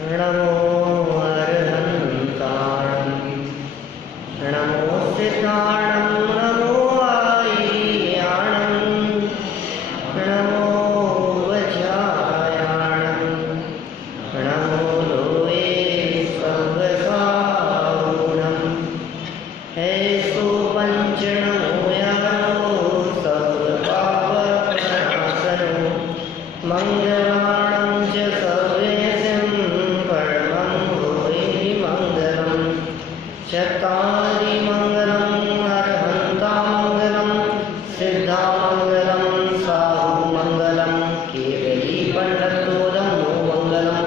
नमो अरहन्ताणं नमो सिद्धाणं नमो आय्याणं नमो वज्रायाणं नमो लोये सर्वसाहुणं हे सुपञ्चनमो यारो सर्वपापप्रणाशनो मङ्गलाणं च सर्वेशं परमं भूरि मङ्गलं चत्वारिमङ्गलं अरहन्तामङ्गलं सिद्धामङ्गलं साहुमङ्गलं केवलीपण्डतोदमो मङ्गलं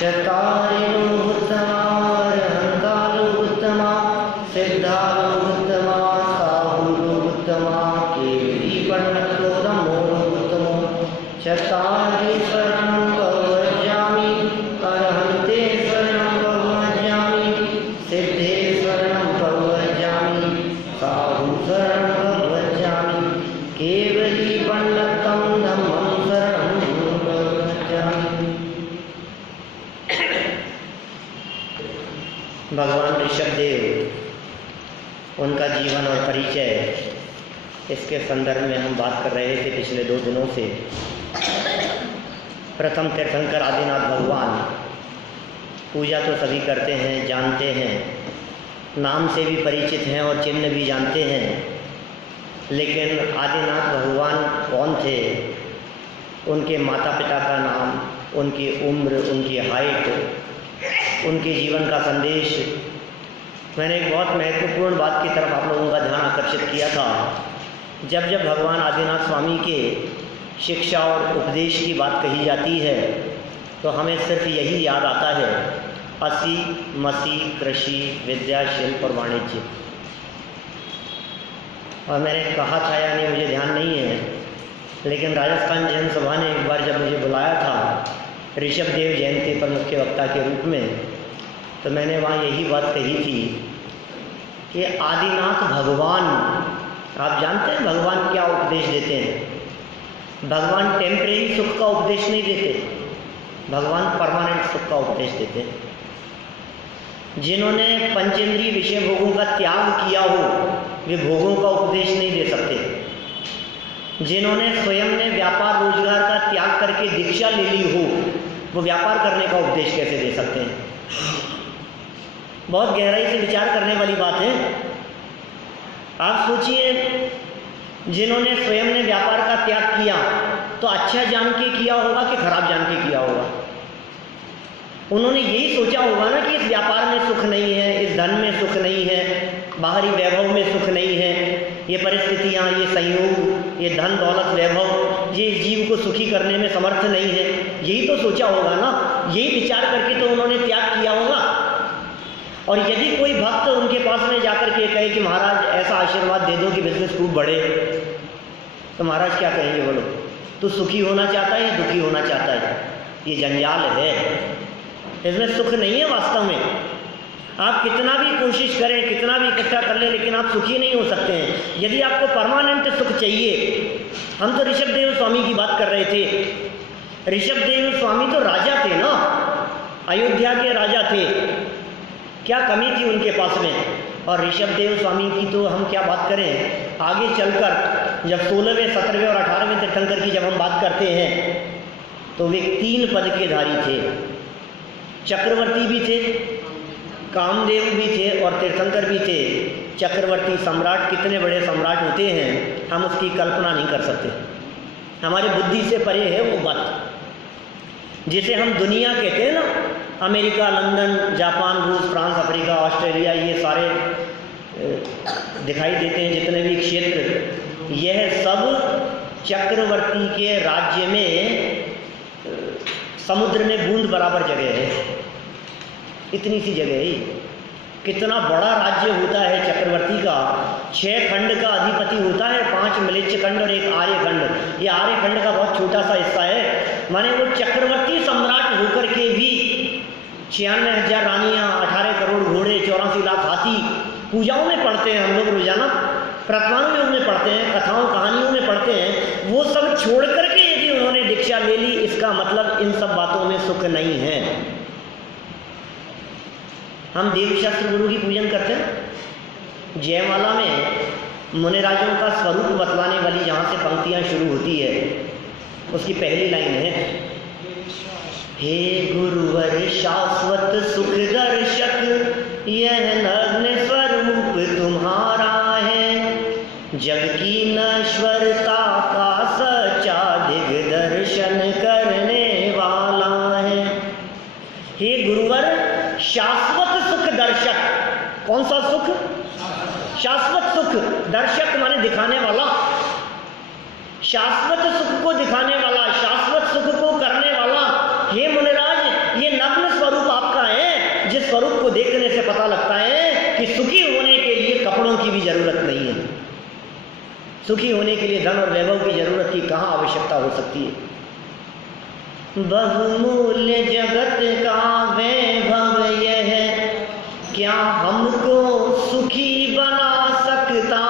चत्वारिणो उत्तमा अरहन्तालो उत्तमा सिद्धालो उत्तमा साहुलो उत्तमा केवलीपण्डतोदमो उत्तमो चत्वारि शरणं प्रव्रजामि अरहन्ते शरणं प्रव्रजामि सिद्धे शरणं प्रव्रजामि साहु शरणं प्रव्रजामि केवलीपण्डितं धम्मं शरणं प्रव्रजामि। भगवान ऋषभदेव, उनका जीवन और परिचय, इसके संदर्भ में हम बात कर रहे थे पिछले 2 दिनों से। प्रथम तीर्थंकर आदिनाथ भगवान, पूजा तो सभी करते हैं, जानते हैं, नाम से भी परिचित हैं और चिन्ह भी जानते हैं, लेकिन आदिनाथ भगवान कौन थे, उनके माता पिता का नाम, उनकी उम्र, उनकी हाइट, उनके जीवन का संदेश। मैंने एक बहुत महत्वपूर्ण बात की तरफ आप लोगों का ध्यान आकर्षित किया था। जब जब भगवान आदिनाथ स्वामी के शिक्षा और उपदेश की बात कही जाती है तो हमें सिर्फ यही याद आता है, असी मसी कृषि विद्या शिल्प और वाणिज्य। और मैंने कहा था या नहीं मुझे ध्यान नहीं है, लेकिन राजस्थान जैन सभा ने एक बार जब मुझे बुलाया था ऋषभदेव जयंती पर मुख्य वक्ता के रूप में, तो मैंने वहाँ यही बात कही थी कि आदिनाथ भगवान, आप जानते हैं भगवान क्या उपदेश देते हैं? भगवान टेम्परेरी सुख का उपदेश नहीं देते, भगवान परमानेंट सुख का उपदेश देते हैं। जिन्होंने पंचेंद्रीय विषय भोगों का त्याग किया हो वे भोगों का उपदेश नहीं दे सकते। जिन्होंने स्वयं ने व्यापार रोजगार का त्याग करके दीक्षा ले ली हो वो व्यापार करने का उपदेश कैसे दे सकते हैं? बहुत गहराई से विचार करने वाली बात है। आप सोचिए, जिन्होंने स्वयं ने व्यापार का त्याग किया तो अच्छा जान के किया होगा कि खराब जान के किया होगा? उन्होंने यही सोचा होगा ना कि इस व्यापार में सुख नहीं है, इस धन में सुख नहीं है, बाहरी वैभव में सुख नहीं है, ये परिस्थितियाँ, ये संयोग, ये धन दौलत वैभव, ये इस जीव को सुखी करने में समर्थ नहीं है। यही तो सोचा होगा ना, यही विचार करके तो उन्होंने त्याग किया होगा। और यदि कोई भक्त उनके पास में जाकर के कहे कि महाराज ऐसा आशीर्वाद दे दो कि बिजनेस खूब बढ़े, तो महाराज क्या कहेंगे? बोलो, तू सुखी होना चाहता है या दुखी होना चाहता है? ये जंजाल है, इसमें सुख नहीं है वास्तव में। आप कितना भी कोशिश करें, कितना भी इकट्ठा कर लें, लेकिन आप सुखी नहीं हो सकते हैं। यदि आपको परमानेंट सुख चाहिए, हम तो ऋषभदेव स्वामी की बात कर रहे थे। ऋषभदेव स्वामी तो राजा थे ना, अयोध्या के राजा थे, क्या कमी थी उनके पास में? और ऋषभदेव स्वामी की तो हम क्या बात करें, आगे चलकर जब 16वें 17वें और 18वें तीर्थंकर की जब हम बात करते हैं तो वे 3 पद के धारी थे, चक्रवर्ती भी थे, कामदेव भी थे और तीर्थंकर भी थे। चक्रवर्ती सम्राट, कितने बड़े सम्राट होते हैं हम उसकी कल्पना नहीं कर सकते, हमारी बुद्धि से परे है वो बात। जिसे हम दुनिया कहते हैं ना, अमेरिका, लंदन, जापान, रूस, फ्रांस, अफ्रीका, ऑस्ट्रेलिया, ये सारे दिखाई देते हैं जितने भी क्षेत्र, यह सब चक्रवर्ती के राज्य में समुद्र में बूंद बराबर जगह है, इतनी सी जगह है। कितना बड़ा राज्य होता है चक्रवर्ती का, 6 खंड का अधिपति होता है, 5 मलेच्छ खंड और 1 आर्य खंड। ये आर्य खंड का बहुत छोटा सा हिस्सा है। माने वो चक्रवर्ती सम्राट होकर के भी 96,000 रानियाँ, 18 करोड़ घोड़े, 84 लाख हाथी, पूजाओं में पढ़ते हैं हम लोग रोजाना, प्रार्थनाओं में पढ़ते हैं, कथाओं कहानियों में पढ़ते हैं, वो सब छोड़ करके यदि उन्होंने दीक्षा ले ली, इसका मतलब इन सब बातों में सुख नहीं है। हम देवशास्त्र गुरु की पूजन करते हैं। जयमाला में मुनिराजों का स्वरूप बतलाने वाली जहाँ से पंक्तियाँ शुरू होती है उसकी पहली लाइन है, हे गुरुवर शाश्वत सुख दर्शक यह नग्न स्वरूप तुम्हारा है, जग की नश्वरता का सच्चा दिग्दर्शन करने वाला है। हे गुरुवर शाश्वत सुख दर्शक, कौन सा सुख? शाश्वत सुख। दर्शक माने दिखाने वाला, शाश्वत सुख को दिखाने वाला, शाश्वत सुख को करने वाला। हे मुनिराज, ये नग्न स्वरूप आपका है, जिस स्वरूप को देखने से पता लगता है कि सुखी होने के लिए कपड़ों की भी जरूरत नहीं है, सुखी होने के लिए धन और वैभव की जरूरत की कहाँ आवश्यकता हो सकती है। बहुमूल्य जगत का वैभव यह है, क्या हमको सुखी बना सकता,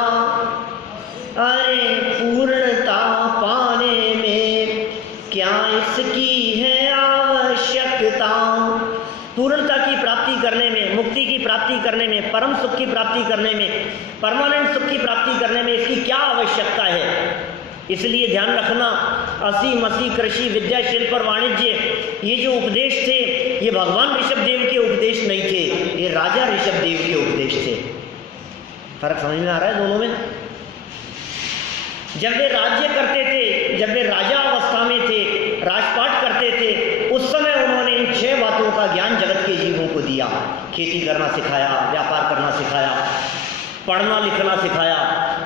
अरे पूर्णता पाने में क्या इसकी है आवश्यकता। पूर्णता की प्राप्ति करने में, मुक्ति की प्राप्ति करने में, परम सुख की प्राप्ति करने में, परमानेंट सुख की प्राप्ति करने में इसकी क्या आवश्यकता है। इसलिए ध्यान रखना, असी मसी कृषि विद्या शिल्प और वाणिज्य, ये जो उपदेश थे ये भगवान ऋषभदेव के उपदेश नहीं थे, ये राजा ऋषभदेव के उपदेश थे। फर्क समझ में आ रहा है दोनों में? जब वे राज्य करते थे, जब वे राजा अवस्था में थे, राजपाट करते थे, उस समय उन्होंने इन 6 बातों का ज्ञान जगत के जीवों को दिया। खेती करना सिखाया, व्यापार करना सिखाया, पढ़ना लिखना सिखाया,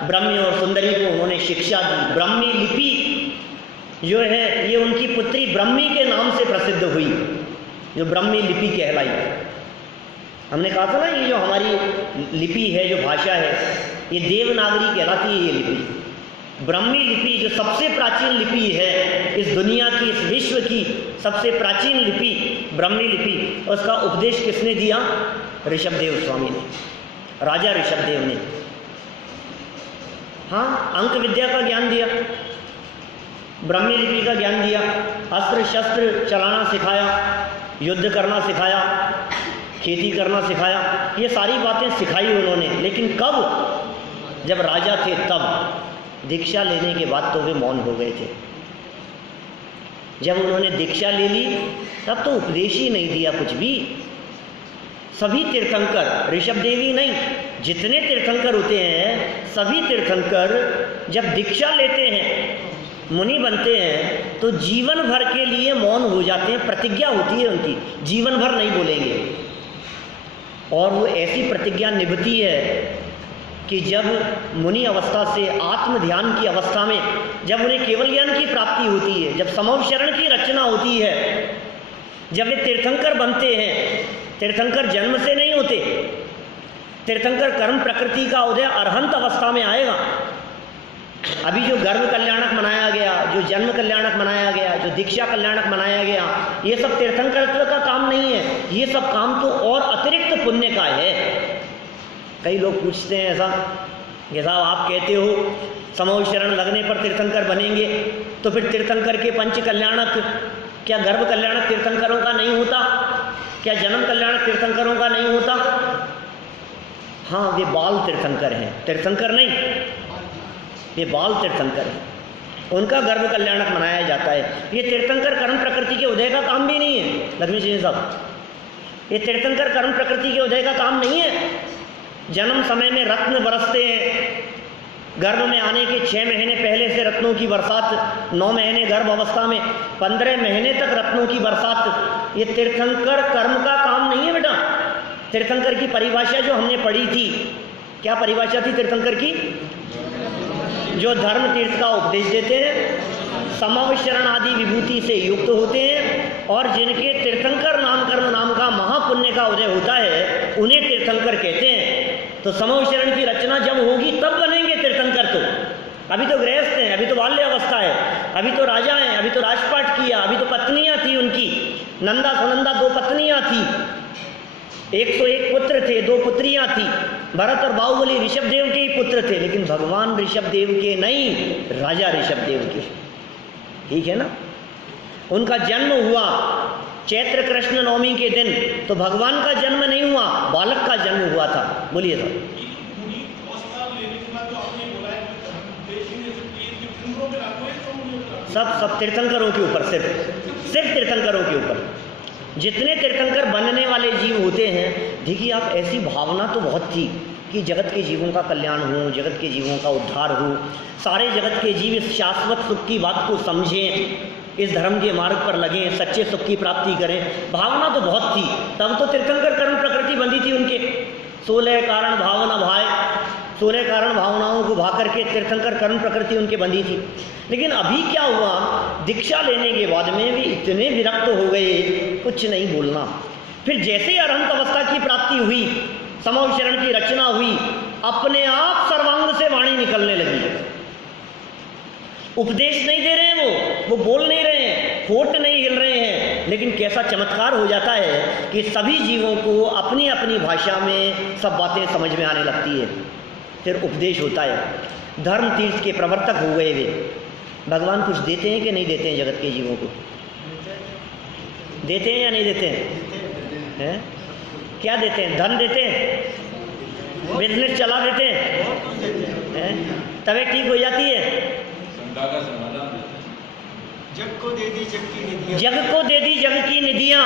ब्रह्मी और सुंदरी को उन्होंने शिक्षा दी। ब्रह्मी लिपि जो है ये उनकी पुत्री ब्रह्मी के नाम से प्रसिद्ध हुई, जो ब्रह्मी लिपि कहलाई। हमने कहा था ना, ये जो हमारी लिपि है, जो भाषा है, ये देवनागरी कहलाती है। ये लिपि ब्रह्मी लिपि जो सबसे प्राचीन लिपि है इस दुनिया की, इस विश्व की सबसे प्राचीन लिपि ब्रह्मी लिपि, उसका उपदेश किसने दिया? ऋषभदेव स्वामी ने, राजा ऋषभदेव ने। हाँ, अंक विद्या का ज्ञान दिया, ब्रह्मी लिपि का ज्ञान दिया, अस्त्र शस्त्र चलाना सिखाया, युद्ध करना सिखाया, खेती करना सिखाया, ये सारी बातें सिखाई उन्होंने। लेकिन कब? जब राजा थे तब। दीक्षा लेने के बाद तो वे मौन हो गए थे। जब उन्होंने दीक्षा ले ली तब तो उपदेश ही नहीं दिया कुछ भी। सभी तीर्थंकर, ऋषभदेव ही नहीं, जितने तीर्थंकर होते हैं सभी तीर्थंकर जब दीक्षा लेते हैं, मुनि बनते हैं, तो जीवन भर के लिए मौन हो जाते हैं। प्रतिज्ञा होती है उनकी, जीवन भर नहीं बोलेंगे। और वो ऐसी प्रतिज्ञा निभती है कि जब मुनि अवस्था से आत्म ध्यान की अवस्था में, जब उन्हें केवल ज्ञान की प्राप्ति होती है, जब समव शरण की रचना होती है, जब वे तीर्थंकर बनते हैं। तीर्थंकर जन्म से नहीं होते, तीर्थंकर कर्म प्रकृति का उदय अरहंत अवस्था में आएगा। अभी जो गर्भ कल्याणक मनाया गया, जो जन्म कल्याणक मनाया गया, जो दीक्षा कल्याणक मनाया गया, ये सब तीर्थंकरत्व का काम नहीं है, ये सब काम तो और अतिरिक्त पुण्य का है। कई लोग पूछते हैं ऐसा कि साहब आप कहते हो समव शरण लगने पर तीर्थंकर बनेंगे, तो फिर तीर्थंकर के पंच कल्याणक, क्या गर्भ कल्याणक तीर्थंकरों का नहीं होता? क्या जन्म कल्याणक तीर्थंकरों का नहीं होता? हाँ, वे बाल तीर्थंकर हैं, तीर्थंकर नहीं, वे बाल तीर्थंकर हैं, उनका गर्भ कल्याणक मनाया जाता है। ये तीर्थंकर कर्म प्रकृति के उदय का काम भी नहीं है लक्ष्मी सिंह साहब, ये तीर्थंकर कर्म प्रकृति के उदय का काम नहीं है। जन्म समय में रत्न बरसते हैं, गर्भ में आने के 6 महीने पहले से रत्नों की बरसात, 9 महीने गर्भ अवस्था में, 15 महीने तक रत्नों की बरसात, ये तीर्थंकर कर्म का काम नहीं है बेटा। तीर्थंकर की परिभाषा जो हमने पढ़ी थी, क्या परिभाषा थी तीर्थंकर की? जो धर्म तीर्थ का उपदेश देते हैं, समव शरण आदि विभूति से युक्त होते हैं, और जिनके तीर्थंकर नाम कर्म नाम का महापुण्य का उदय होता है, उन्हें तीर्थंकर कहते हैं। तो समव शरण की रचना जब होगी तब बनेंगे तीर्थंकर। तो अभी तो गृहस्थ हैं, अभी तो बाल्य अवस्था है, अभी तो राजा हैं, अभी तो राजपाट किया, अभी तो पत्नियां थी उनकी, नंदा सुनंदा 2 पत्नियां थी, 101 पुत्र थे, 2 पुत्रियां थी। भरत और बाहुबली ऋषभदेव के ही पुत्र थे, लेकिन भगवान ऋषभदेव के नहीं, राजा ऋषभदेव के। ठीक है ना? उनका जन्म हुआ चैत्र कृष्ण नवमी के दिन तो भगवान का जन्म नहीं हुआ, बालक का जन्म हुआ था। बोलिए सर। सब तीर्थंकरों के ऊपर, सिर्फ तीर्थंकरों के ऊपर। जितने तीर्थंकर बनने वाले जीव होते हैं, देखिए आप, ऐसी भावना तो बहुत थी कि जगत के जीवों का कल्याण हो, जगत के जीवों का उद्धार हो, सारे जगत के जीव इस शाश्वत सुख की बात को समझें, इस धर्म के मार्ग पर लगें, सच्चे सुख की प्राप्ति करें। भावना तो बहुत थी। तब तो तीर्थंकर कर्म प्रकृति बंधी थी उनके। 16 कारण भावना भाए, 16 कारण भावनाओं को भा करके तीर्थंकर कर्म प्रकृति उनके बंधी थी। लेकिन अभी क्या हुआ, दीक्षा लेने के बाद में भी इतने विरक्त हो गए, कुछ नहीं बोलना। फिर जैसे अरहंत अवस्था की प्राप्ति हुई, समव शरण की रचना हुई, अपने आप सर्वांग से वाणी निकलने लगी। उपदेश नहीं दे रहे हैं, वो बोल नहीं रहे हैं, होठ नहीं हिल रहे हैं, लेकिन कैसा चमत्कार हो जाता है कि सभी जीवों को अपनी अपनी भाषा में सब बातें समझ में आने लगती है। फिर उपदेश होता है। धर्म तीर्थ के प्रवर्तक हो गए वे। भगवान कुछ देते हैं कि नहीं देते हैं जगत के जीवों को? देते हैं या नहीं देते हैं? क्या देते हैं? धन देते हैं, बिजनेस चला देते हैं, तबीयत ठीक हो जाती है। जग को दे दी जग की निधियां, जग को दे दी जग की निधियां।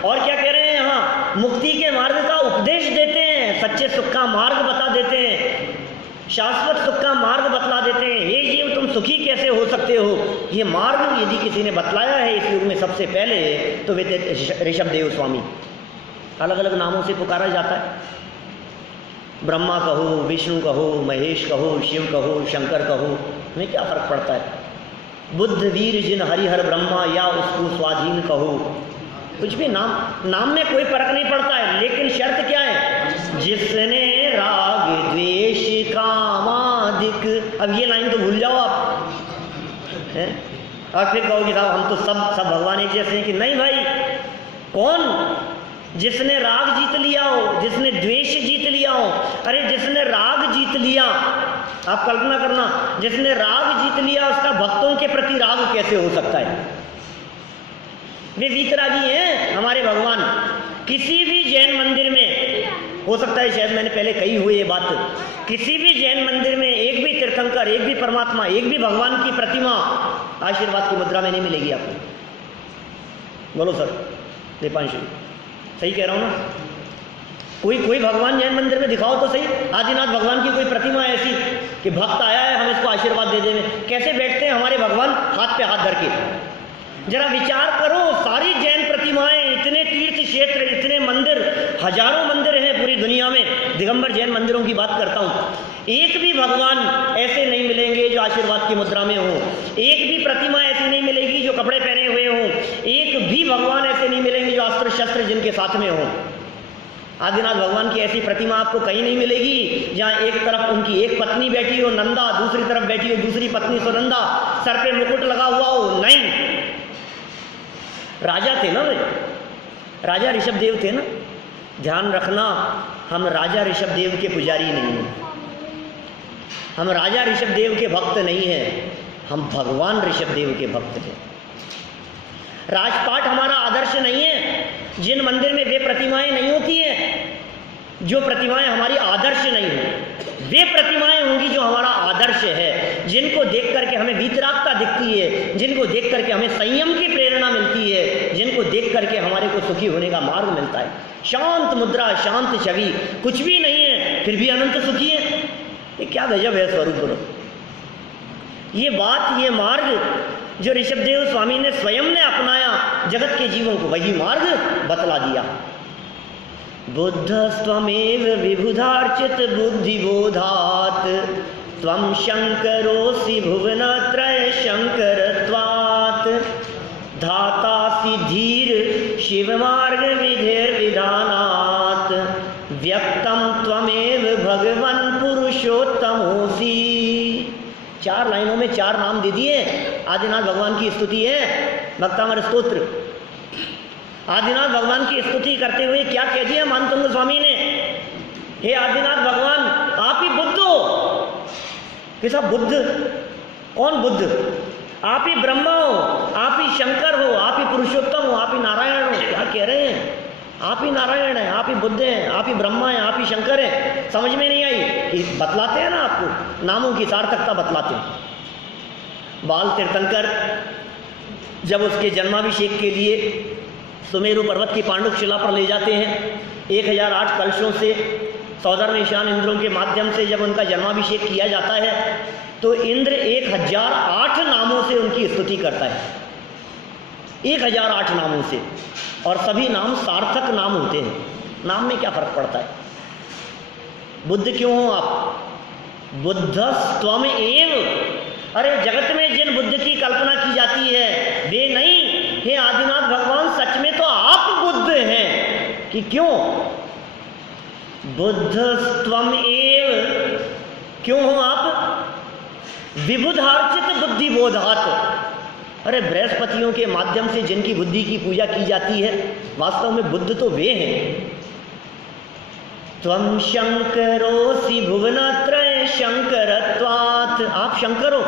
और क्या कह रहे हैं यहाँ? मुक्ति के मार्ग का उपदेश देते हैं, सच्चे सुख का मार्ग बता देते हैं, शाश्वत सुख का मार्ग बतला देते हैं। ये जीव तुम सुखी कैसे हो सकते हो? ये मार्ग यदि किसी ने बतलाया है इस युग में सबसे पहले, तो वे ऋषभदेव स्वामी। अलग अलग नामों से पुकारा जाता है। ब्रह्मा कहो, विष्णु कहो, महेश कहो, शिव कहो, शंकर कहो, हमें क्या फर्क पड़ता है? बुद्ध वीर जिन हरिहर ब्रह्मा, या उसको स्वाधीन कहो, कुछ भी नाम में कोई फर्क नहीं पड़ता है। लेकिन शर्त क्या है? जिसने राग द्वेष कामादिक। अब ये लाइन तो भूल जाओ आप, हैं? और फिर कहोगे साहब हम तो सब भगवान एक जैसे हैं कि नहीं भाई। कौन? जिसने राग जीत लिया हो, जिसने द्वेष जीत लिया हो। अरे जिसने राग जीत लिया, आप कल्पना करना, जिसने राग जीत लिया उसका भक्तों के प्रति राग कैसे हो सकता है? वे वीतरागी हैं हमारे भगवान। किसी भी जैन मंदिर में, हो सकता है शायद मैंने पहले कही हुई ये बात, किसी भी जैन मंदिर में एक भी तीर्थंकर, एक भी परमात्मा, एक भी भगवान की प्रतिमा आशीर्वाद की मुद्रा में नहीं मिलेगी आपको। बोलो सर दीपांशु, सही कह रहा हूँ ना? कोई भगवान जैन मंदिर में दिखाओ तो सही, आदिनाथ भगवान की कोई प्रतिमा ऐसी कि भक्त आया है हम इसको आशीर्वाद दे दें। कैसे बैठते हैं हमारे भगवान? हाथ पे हाथ धर के। जरा विचार करो, सारी जैन प्रतिमाएं, इतने तीर्थ क्षेत्र, इतने मंदिर, हजारों मंदिर हैं पूरी दुनिया में, दिगंबर जैन मंदिरों की बात करता हूँ, एक भी भगवान ऐसे नहीं मिलेंगे जो आशीर्वाद की मुद्रा में हो। एक भी प्रतिमा ऐसी नहीं मिलेगी जो कपड़े पहने हुए हों। एक भी भगवान ऐसे नहीं मिलेंगे जो अस्त्र शस्त्र जिनके साथ में हो। आदिनाथ भगवान की ऐसी प्रतिमा आपको कहीं नहीं मिलेगी जहाँ एक तरफ उनकी एक पत्नी बैठी हो नंदा, दूसरी तरफ बैठी हो दूसरी पत्नी सुनंदा, सर पे मुकुट लगा हुआ हो। नहीं, राजा थे ना वे, राजा ऋषभदेव थे ना। ध्यान रखना, हम राजा ऋषभदेव के पुजारी नहीं हैं, हम राजा ऋषभदेव के भक्त नहीं हैं, हम भगवान ऋषभदेव के भक्त हैं। राजपाट हमारा आदर्श नहीं है। जिन मंदिर में वे प्रतिमाएं नहीं होती हैं, जो प्रतिमाएं हमारी आदर्श नहीं हो, वे प्रतिमाएं होंगी जो हमारा आदर्श है, जिनको देख करके हमें वीतरागता दिखती है, जिनको देख करके हमें संयम की प्रेरणा मिलती है, जिनको देख करके हमारे को सुखी होने का मार्ग मिलता है। शांत मुद्रा, शांत छवि, कुछ भी नहीं है फिर भी अनंत सुखी है। ये क्या गजब है स्वरूप बोलो। ये बात, ये मार्ग जो ऋषभदेव स्वामी ने स्वयं ने अपनाया, जगत के जीवों को वही मार्ग बतला दिया। बुद्धस्त्वमेव विबुधार्चित बुद्धिबोधात् त्वं शंकरोऽसि भुवनत्रय शंकरत्वात् धातासि धीर शिवमार्ग विधिर्विधानात् व्यक्तं त्वमेव भगवन् पुरुषोत्तमोऽसि। 4 लाइनों में 4 नाम दे दिए। आदिनाथ भगवान की स्तुति है भक्तामर स्तोत्र। आदिनाथ भगवान की स्तुति करते हुए क्या कह दिया मानतंग स्वामी ने? हे आदिनाथ भगवान, आप ही बुद्ध हो। कैसा बुद्ध? कौन बुद्ध? आप ही ब्रह्मा हो, आप ही शंकर हो, आप ही पुरुषोत्तम हो, आप ही नारायण हो। क्या कह रहे हैं? आप ही नारायण हैं, आप ही बुद्ध हैं, आप ही ब्रह्मा हैं, आप ही शंकर हैं। समझ में नहीं आई? ये बतलाते हैं ना आपको, नामों की सार्थकता बतलाते हैं। बाल तीर्थंकर जब उसके जन्माभिषेक के लिए सुमेरु पर्वत की पांडुक शिला पर ले जाते हैं, 1008 कलशों से सौधर्म ईशान इंद्रों के माध्यम से जब उनका जन्माभिषेक किया जाता है तो इंद्र 1008 नामों से उनकी स्तुति करता है, 1008 नामों से, और सभी नाम सार्थक नाम होते हैं। नाम में क्या फर्क पड़ता है? बुद्ध क्यों हो आप? बुद्धस्त्वम एव। अरे जगत में जिन बुद्ध की कल्पना की जाती है वे नहीं, हे आदिनाथ भगवान, सच में तो आप बुद्ध हैं। कि क्यों? बुद्धस्त्वम एव। क्यों हो आप? विबुधार्चित बुद्धि बोधात। अरे बृहस्पतियों के माध्यम से जिनकी बुद्धि की पूजा की जाती है, वास्तव में बुद्ध तो वे हैं। त्वं शंकरोसि भुवनत्रय शंकरत्वात्। आप शंकर हो।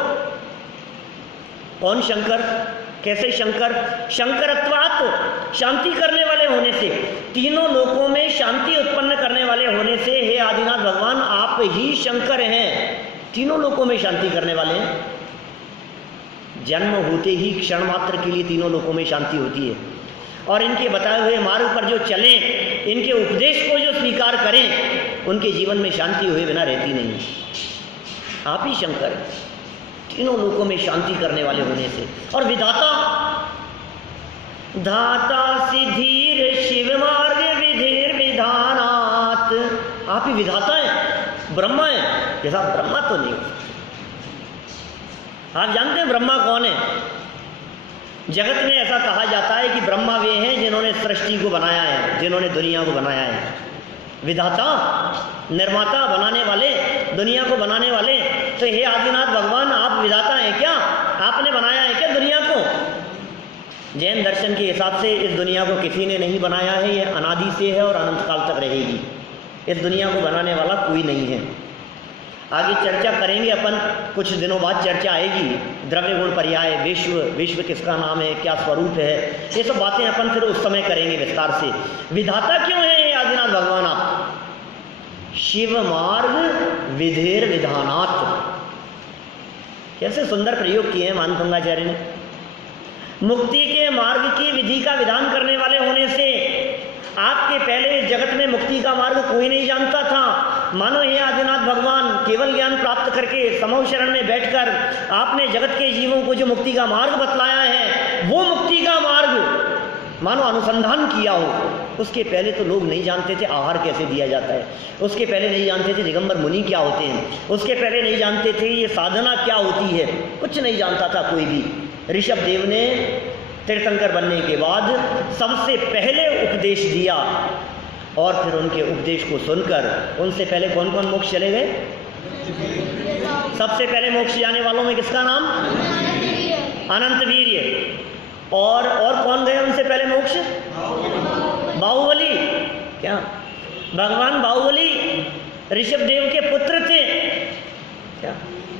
कौन शंकर? कैसे शंकर? शंकरत्वात्, शांति करने वाले होने से, तीनों लोकों में शांति उत्पन्न करने वाले होने से हे आदिनाथ भगवान आप ही शंकर हैं। तीनों लोकों में शांति करने वाले हैं। जन्म होते ही क्षण मात्र के लिए तीनों लोकों में शांति होती है, और इनके बताए हुए मार्ग पर जो चलें, इनके उपदेश को जो स्वीकार करें, उनके जीवन में शांति हुए बिना रहती नहीं। आप ही शंकर हैं, तीनों लोकों में शांति करने वाले होने से। और विधाता, धाता सिद्धीर शिव मार्ग विधिर विधानात्। आप ही विधाता हैं, ब्रह्मा हैं। जैसा ब्रह्मा तो नहीं। आप जानते हैं ब्रह्मा कौन है? जगत में ऐसा कहा जाता है कि ब्रह्मा वे हैं जिन्होंने सृष्टि को बनाया है, जिन्होंने दुनिया को बनाया है। विधाता, निर्माता, बनाने वाले, दुनिया को बनाने वाले। तो हे आदिनाथ भगवान आप विधाता हैं क्या? आपने बनाया है क्या दुनिया को? जैन दर्शन के हिसाब से इस दुनिया को किसी ने नहीं बनाया है, ये अनादि से है और अनंत काल तक रहेगी। इस दुनिया को बनाने वाला कोई नहीं है। आगे चर्चा करेंगे अपन, कुछ दिनों बाद चर्चा आएगी, द्रव्य गुण पर्याय, विश्व, विश्व किसका नाम है, क्या स्वरूप है, ये सब बातें अपन फिर उस समय करेंगे विस्तार से। विधाता क्यों है आदिनाथ भगवान आप? शिव मार्ग विधिर विधानात्। कैसे सुंदर प्रयोग किए हैं मानभंगाचार्य ने। मुक्ति के मार्ग की विधि का विधान करने वाले होने से आपके पहले जगत में मुक्ति का मार्ग कोई नहीं जानता था। मानो हे आदिनाथ भगवान केवल ज्ञान प्राप्त करके समूह शरण में बैठकर आपने जगत के जीवों को जो मुक्ति का मार्ग बतलाया है, वो मुक्ति का मार्ग मानो अनुसंधान किया हो। उसके पहले तो लोग नहीं जानते थे आहार कैसे दिया जाता है, उसके पहले नहीं जानते थे दिगंबर मुनि क्या होते हैं, उसके पहले नहीं जानते थे ये साधना क्या होती है, कुछ नहीं जानता था कोई भी। ऋषभ देव ने तीर्थंकर बनने के बाद सबसे पहले उपदेश दिया, और फिर उनके उपदेश को सुनकर उनसे पहले कौन कौन मोक्ष चले गए? सबसे पहले मोक्ष जाने वालों में किसका नाम? अनंत वीर्य। और कौन गए उनसे पहले मोक्ष? बाहुबली। क्या भगवान बाहुबली ऋषभ देव के पुत्र थे? क्या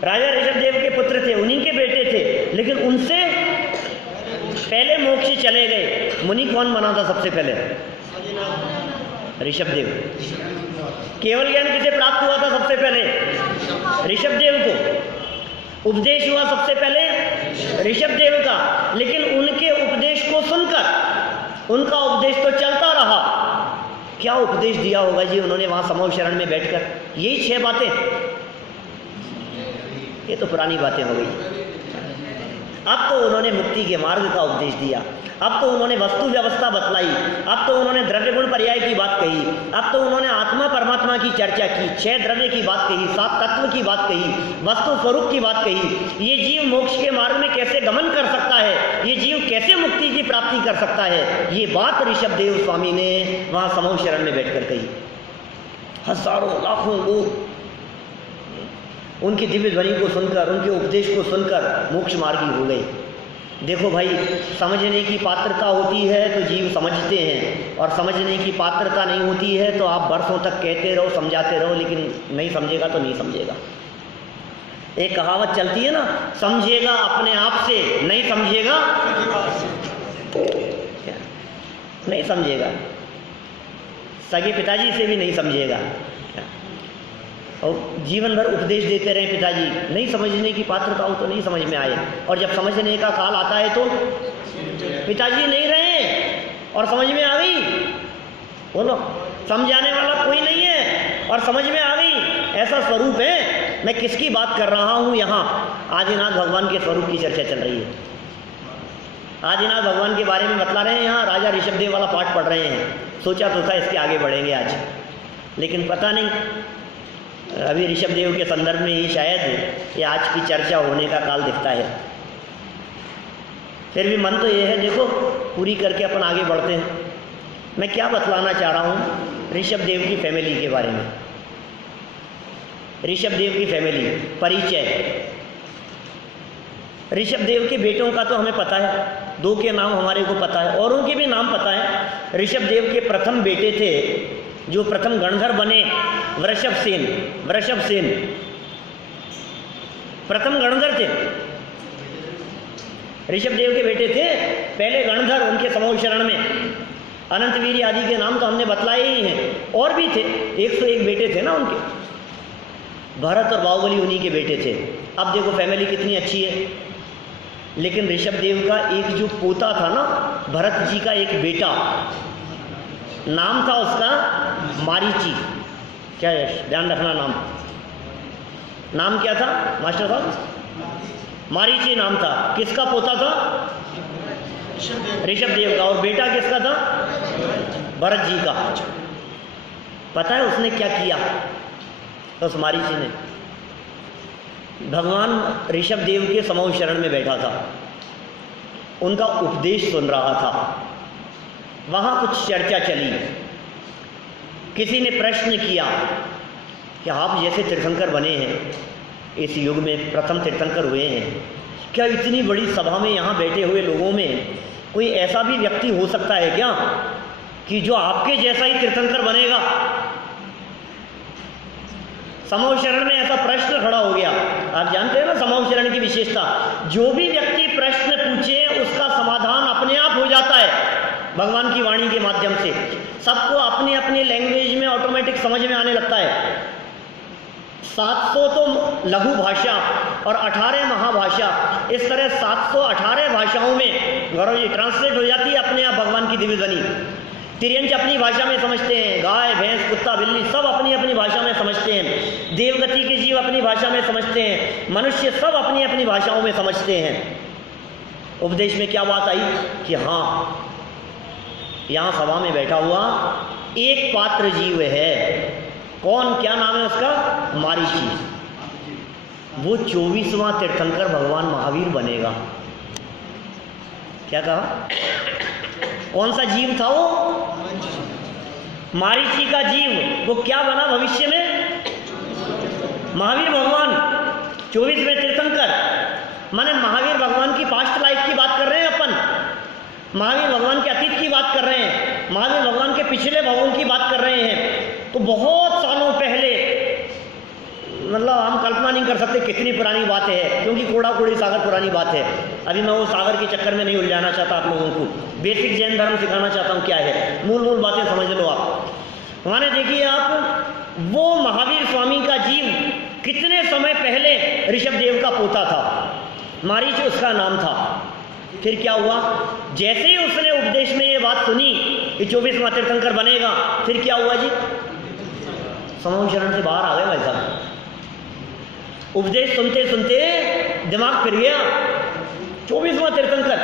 राजा ऋषभ देव के पुत्र थे, उन्हीं के बेटे थे, लेकिन उनसे पहले मोक्ष चले गए। मुनि कौन बना था सबसे पहले? ऋषभ देव। केवल ज्ञान किसे प्राप्त हुआ था सबसे पहले? ऋषभ देव को। उपदेश हुआ सबसे पहले ऋषभ देव का, लेकिन उनके उपदेश को सुनकर उनका उपदेश तो चलता रहा। क्या उपदेश दिया होगा जी उन्होंने वहां समूह शरण में बैठकर? यही 6 बातें। ये तो पुरानी बातें हो गई। अब तो उन्होंने मुक्ति के मार्ग का उपदेश दिया, अब तो उन्होंने वस्तु व्यवस्था बतलाई, अब तो उन्होंने द्रव्य गुण पर्याय की बात कही, अब तो उन्होंने आत्मा परमात्मा की चर्चा की, 6 द्रव्य की बात कही, 7 तत्व की बात कही, वस्तु स्वरूप की बात कही। ये जीव मोक्ष के मार्ग में कैसे गमन कर सकता है, ये जीव कैसे मुक्ति की प्राप्ति कर सकता है, ये बात ऋषभ देव स्वामी ने वहाँ समूह शरण में बैठकर कही। हजारों लाखों लोग उनकी दिव्य ध्वनि को सुनकर, उनके उपदेश को सुनकर मोक्ष मार्गी हो गए। देखो भाई, समझने की पात्रता होती है तो जीव समझते हैं, और समझने की पात्रता नहीं होती है तो आप वर्षों तक कहते रहो, समझाते रहो, लेकिन नहीं समझेगा तो नहीं समझेगा। एक कहावत चलती है ना, समझेगा अपने आप से, नहीं समझेगा क्या? नहीं समझेगा, सगे पिताजी से भी नहीं समझेगा क्या? और जीवन भर उपदेश देते रहे पिताजी, नहीं समझने की पात्रता हो तो नहीं समझ में आए, और जब समझने का काल आता है तो पिताजी नहीं रहे और समझ में आ गई, बोलो समझाने वाला कोई नहीं है और समझ में आ गई, ऐसा स्वरूप है। मैं किसकी बात कर रहा हूँ यहाँ? आदिनाथ भगवान के स्वरूप की चर्चा चल रही है। आदिनाथ भगवान के बारे में बतला रहे हैं, यहाँ राजा ऋषभदेव वाला पाठ पढ़ रहे हैं। सोचा तो था इसके आगे बढ़ेंगे आज, लेकिन पता नहीं, अभी ऋषभदेव के संदर्भ में ही शायद ये आज की चर्चा होने का काल दिखता है। फिर भी मन तो ये है, देखो पूरी करके अपन आगे बढ़ते हैं। मैं क्या बतलाना चाह रहा हूँ ऋषभदेव की फैमिली के बारे में। ऋषभदेव की फैमिली, परिचय। ऋषभदेव के बेटों का तो हमें पता है, 2 के नाम हमारे को पता है, औरों के भी नाम पता है। ऋषभदेव के प्रथम बेटे थे जो प्रथम गणधर बने, वृषभसेन। वृषभसेन प्रथम गणधर थे, ऋषभदेव के बेटे थे पहले गणधर, उनके समूह शरण में अनंतवीर आदि के नाम तो हमने बतलाए ही हैं। और भी थे, 101 बेटे थे ना उनके, भरत और बाहुबली उन्हीं के बेटे थे। अब देखो फैमिली कितनी अच्छी है। लेकिन ऋषभदेव का एक जो पोता था ना, भरत जी का एक बेटा, नाम था उसका मारीची। क्या है, ध्यान रखना नाम क्या था मास्टर साहब? मारीची नाम था। किसका पोता था? ऋषभदेव का। और बेटा किसका था? भरत जी का। पता है उसने क्या किया? तो उस मारीची ने भगवान ऋषभदेव के समूह शरण में बैठा था, उनका उपदेश सुन रहा था। वहाँ कुछ चर्चा चली, किसी ने प्रश्न किया कि आप जैसे तीर्थंकर बने हैं, इस युग में प्रथम तीर्थंकर हुए हैं, क्या इतनी बड़ी सभा में यहाँ बैठे हुए लोगों में कोई ऐसा भी व्यक्ति हो सकता है क्या कि जो आपके जैसा ही तीर्थंकर बनेगा? समूह शरण में ऐसा प्रश्न खड़ा हो गया। आप जानते हैं ना समूह शरण की विशेषता, जो भी व्यक्ति प्रश्न पूछे उसका समाधान अपने आप हो जाता है भगवान की वाणी के माध्यम से। सबको अपनी अपनी लैंग्वेज में ऑटोमेटिक समझ में आने लगता है। 700 तो लघु भाषा और 18 महाभाषा, इस तरह 718 भाषाओं में गौरव जी ट्रांसलेट हो जाती है अपने आप भगवान की दिव्य ध्वनि। तिर्यंच अपनी भाषा में समझते हैं, गाय भैंस कुत्ता बिल्ली सब अपनी अपनी भाषा में समझते हैं, देवगति के जीव अपनी भाषा में समझते हैं, मनुष्य सब अपनी अपनी भाषाओं में समझते हैं। उपदेश में क्या बात आई कि हाँ, यहाँ सभा में बैठा हुआ एक पात्र जीव है। कौन? क्या नाम है उसका? मारीची। वो 24वां तीर्थंकर भगवान महावीर बनेगा। क्या कहा? कौन सा जीव था वो? मारीची का जीव। वो क्या बना भविष्य में? महावीर भगवान 24वें तीर्थंकर। माने महावीर भगवान की पास्ट लाइफ की बात कर रहे हैं अपन, महावीर भगवान के अतीत की बात कर रहे हैं, महावीर भगवान के पिछले भवों की बात कर रहे हैं। तो बहुत सालों पहले, मतलब हम कल्पना नहीं कर सकते कितनी पुरानी बात है, क्योंकि कोड़ा कोड़ी सागर पुरानी बात है। अभी मैं वो सागर के चक्कर में नहीं उलझाना चाहता आप लोगों को, बेसिक जैन धर्म सिखाना चाहता हूँ क्या है, मूल बातें समझ लो आप। माने देखिए आप, वो महावीर स्वामी का जीव कितने समय पहले ऋषभदेव का पोता था, मारीच उसका नाम था। फिर क्या हुआ? जैसे ही उसने उपदेश में ये बात सुनी कि 24वां तीर्थंकर बनेगा, फिर क्या हुआ जी? समूह शरण से बाहर आ गए भाई साहब। उपदेश सुनते सुनते दिमाग फिर गया, 24वां तीर्थंकर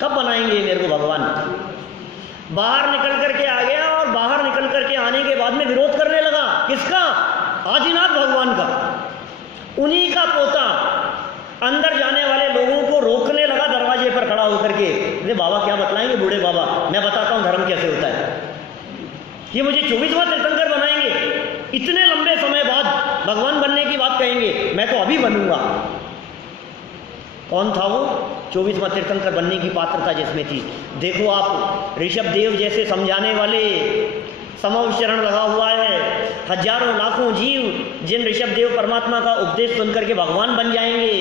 कब बनाएंगे मेरे को भगवान? बाहर निकल करके आ गया, और बाहर निकल करके आने के बाद में विरोध करने लगा। किसका? आदिनाथ भगवान का। उन्हीं का पोता अंदर जाने वाले लोगों को रोकने लगा दरवाजे पर खड़ा होकर के। अरे बाबा क्या बतलाएंगे बूढ़े बाबा, मैं बताता हूँ धर्म कैसे होता है। ये मुझे 24वां तीर्थंकर बनाएंगे, इतने लंबे समय बाद भगवान बनने की बात कहेंगे, मैं तो अभी बनूंगा। कौन था वो? 24वां तीर्थंकर बनने की पात्रता जिसमें थी। देखो आप, ऋषभदेव जैसे समझाने वाले, समोच्चरण लगा हुआ है। हजारों लाखों जीव जिन ऋषभ देव परमात्मा का उपदेश सुन करके भगवान बन जाएंगे,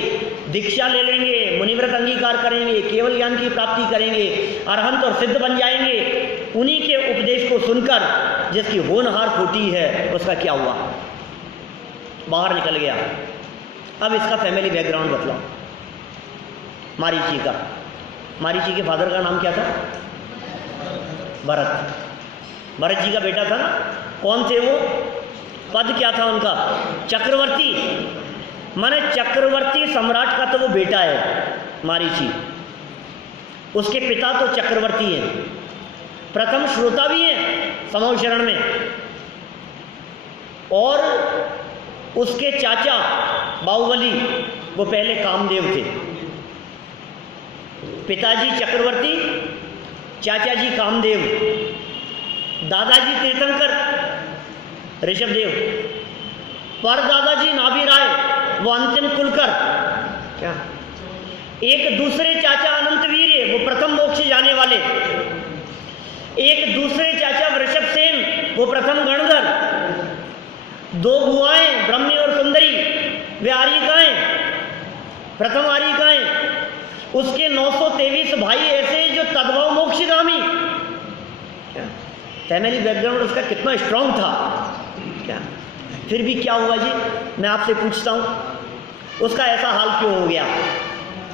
दीक्षा ले लेंगे, मुनिव्रत अंगीकार करेंगे, केवल ज्ञान की प्राप्ति करेंगे, अरहंत और सिद्ध बन जाएंगे, उन्हीं के उपदेश को सुनकर जिसकी होनहार खोटी है उसका क्या हुआ? बाहर निकल गया। अब इसका फैमिली बैकग्राउंड बतलाओ। मारीची का, मारीची के फादर का नाम क्या था? भरत। भरत जी का बेटा था ना। कौन थे वो? पद क्या था उनका? चक्रवर्ती। माने चक्रवर्ती सम्राट का तो वो बेटा है मारीची। उसके पिता तो चक्रवर्ती हैं, प्रथम श्रोता भी हैं समोच्चरण में, और उसके चाचा बाहुबली वो पहले कामदेव थे। पिताजी चक्रवर्ती, चाचा जी कामदेव, दादाजी तीर्थंकर ऋषभदेव, पर दादाजी नाभि राय वो अंतिम कुलकर। क्या? एक दूसरे चाचा अनंतवीर वो प्रथम मोक्ष जाने वाले, एक दूसरे चाचा वृषभसेन वो प्रथम गणधर, दो बुआएं ब्रह्मी और सुंदरी वे आर्यिकाएं, प्रथम आर्यिकाएं, उसके 923 भाई ऐसे जो तद्भव मोक्षगामी। फैमिली बैकग्राउंड उसका कितना स्ट्रांग था। क्या फिर भी क्या हुआ जी? मैं आपसे पूछता हूं, उसका ऐसा हाल क्यों हो गया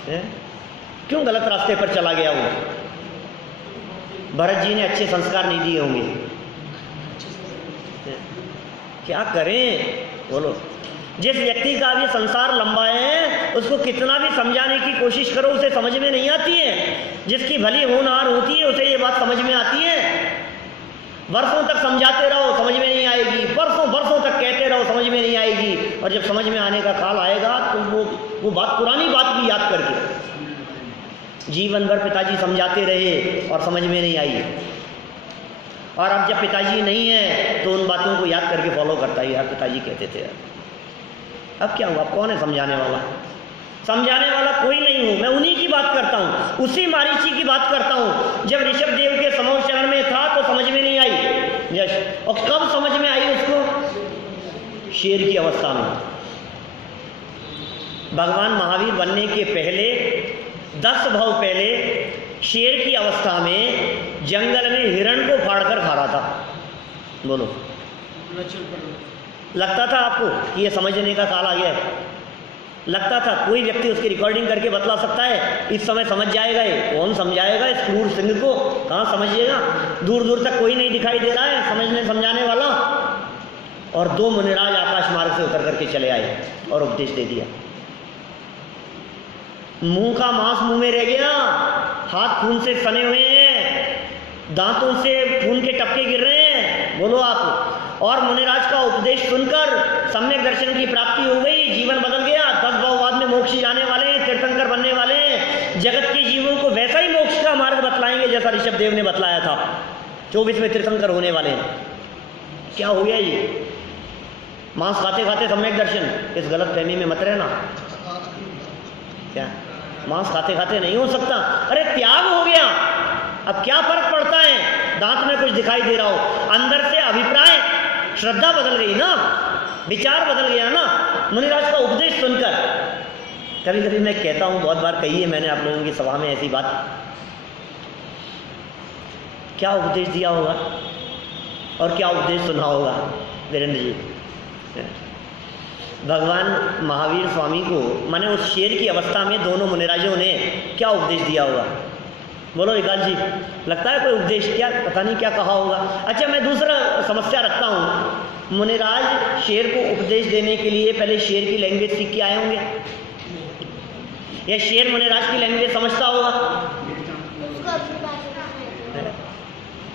है? क्यों गलत रास्ते पर चला गया वो? भरत जी ने अच्छे संस्कार नहीं दिए होंगे। क्या करें बोलो? जिस व्यक्ति का भी संसार लंबा है उसको कितना भी समझाने की कोशिश करो उसे समझ में नहीं आती है। जिसकी भली होनहार होती है उसे ये बात समझ में आती है। वर्षों तक समझाते रहो समझ में नहीं आएगी, वर्षों तक कहते रहो समझ में नहीं आएगी, और जब समझ में आने का काल आएगा तो वो बात, पुरानी बात भी याद करके। जीवन भर पिताजी समझाते रहे और समझ में नहीं आई, और अब जब पिताजी नहीं है तो उन बातों को याद करके फॉलो करता है। यार पिताजी कहते थे। अब क्या हुआ? कौन है समझाने वाला? समझाने वाला कोई नहीं हूं मैं, उन्हीं की बात करता हूं, उसी मारीची की बात करता हूं। जब ऋषभदेव के समोच्चरण में था तो समझ में नहीं आई यश, और कब समझ में आई उसको? शेर की अवस्था में। भगवान महावीर बनने के पहले 10 भाव पहले शेर की अवस्था में जंगल में हिरण को फाड़कर खा रहा था। बोलो, लगता था आपको कि ये समझने का काल आ गया है? लगता था? कोई व्यक्ति उसकी रिकॉर्डिंग करके बतला सकता है इस समय समझ जाएगा? ये कौन समझाएगा इस क्रूर सिंह को? कहाँ समझिएगा? दूर दूर तक कोई नहीं दिखाई दे रहा है समझने समझाने वाला। और 2 मुनिराज आकाश मार्ग से उतर करके चले आए और उपदेश दे दिया। मुंह का मांस मुंह में रह गया, हाथ खून से सने हुए हैं, दांतों से खून के टपके गिर रहे हैं। बोलो आप। और मुनिराज का उपदेश सुनकर सम्यक दर्शन की प्राप्ति हो गई, जीवन बदल गया। 10 भाव बाद में मोक्ष जाने वाले हैं, तीर्थंकर बनने वाले हैं, जगत के जीवों को वैसा ही मोक्ष का मार्ग बतलाएंगे जैसा ऋषभदेव ने बतलाया था। 24 में तीर्थंकर होने वाले हैं। क्या हो गया ये? मांस खाते खाते सम्यक दर्शन, इस गलत फहमी में मत रहना। क्या मांस खाते खाते नहीं हो सकता? अरे त्याग हो गया, अब क्या फर्क पड़ता है? दांत में कुछ दिखाई दे रहा हो, अंदर से अभिप्राय श्रद्धा बदल गई ना, विचार बदल गया ना मुनिराज का उपदेश सुनकर। कभी कभी मैं कहता हूं, बहुत बार कही है मैंने आप लोगों की सभा में ऐसी बात, क्या उपदेश दिया होगा और क्या उपदेश सुना होगा वीरेंद्र जी? भगवान महावीर स्वामी को माने उस शेर की अवस्था में दोनों मुनिराजों ने क्या उपदेश दिया होगा? बोलो विकास जी, लगता है कोई उपदेश? क्या पता नहीं क्या कहा होगा। अच्छा, मैं दूसरा समस्या रखता हूँ। मुनिराज शेर को उपदेश देने के लिए पहले शेर की लैंग्वेज सीख के आए होंगे, या शेर मुनिराज की लैंग्वेज समझता होगा?